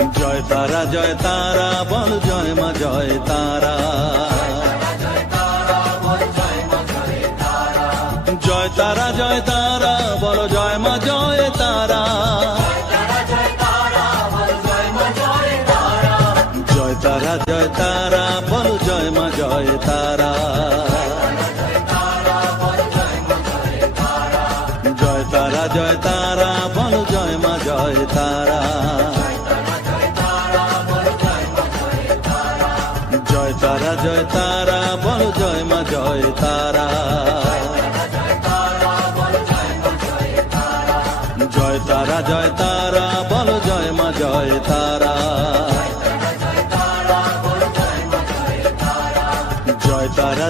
জয় তারা বল জয় মা জয় তারা। জয় তারা বল জয় মা জয় তারা। জয় তারা বল জয় মা জয় তারা। জয় তারা বল জয় মা জয় তারা। জয় তারা বল জয় মা জয় তারা। জয় তারা বল জয় মা জয় তারা। জয় তারা